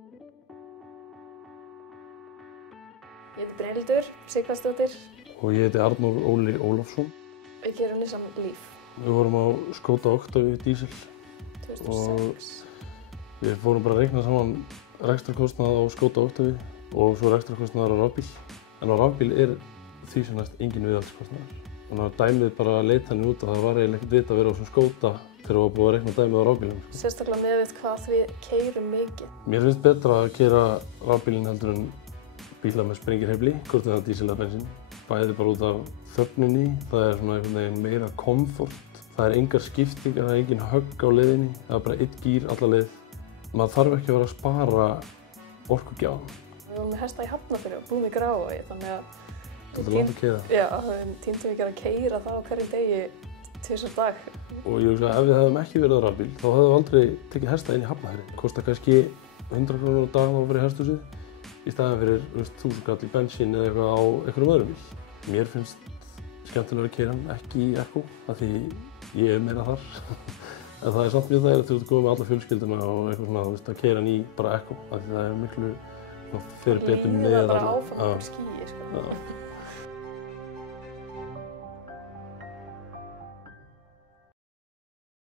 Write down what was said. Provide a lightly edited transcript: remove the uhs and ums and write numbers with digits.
Ég heiti Brynhildur Sighvatsdóttir. Og ég heiti Arnór Óli Ólafsson. Við kerum Nissan Leaf. Við vorum á Skoda Octavia diesel 2006. og við fórum bara að reikna saman rekstrarkostnað á Skoda Octavia og svo rekstrarkostnaðar á rafbíl. En á rafbíl er því sem næst engin viðhaldskostnaður. Þannig að dæmið bara leit þannig út að það var eiginlega ekkert vit að vera á svona Skoda þegar það var búið að reikna dæmið á rafbílum. Sérstaklega með hvað við keyrum mikið. Mér finnst betra að keyra rafbílinn heldur en bíla með sprengirhreyfli, hvort það er dísil eða bensín. Bæði bara út af þögninni, það er svona einhvern veginn meira komfort. Það er engar skiptingar, það er engin högg á leiðinni, það er bara einn gír alla leið. Maður þarf ekki að vera að spara orkugjafann. Við vorum með hesta í Hafnarfirði og búum í Grafarvogi, þannig að Þetta er langt að keyra. Já, við tímdum ekki að keyra það á hverjum degi 2 dag. Og ég hugsa að ef við hefðum ekki verið á rafbíl, þá hefðum við aldrei tekið hesta inn í Hafnarfirði. Kostar kannski 100 kr. á dag að vera í hesthúsið, í staðinn fyrir 1000 kall í bensín eða eitthvað á einhverjum öðrum bíl. Mér finnst skemmtilega að keyra hann ekki í Ekko, af því ég er meira þar. En það er samt mjög þægilegt þegar þú ert komið með alla fjölskylduna og eitthvað svona, að keyra hann í bara Ekko, af því það er miklu, fer betur með Líður það bara áfram upp skýi, sko.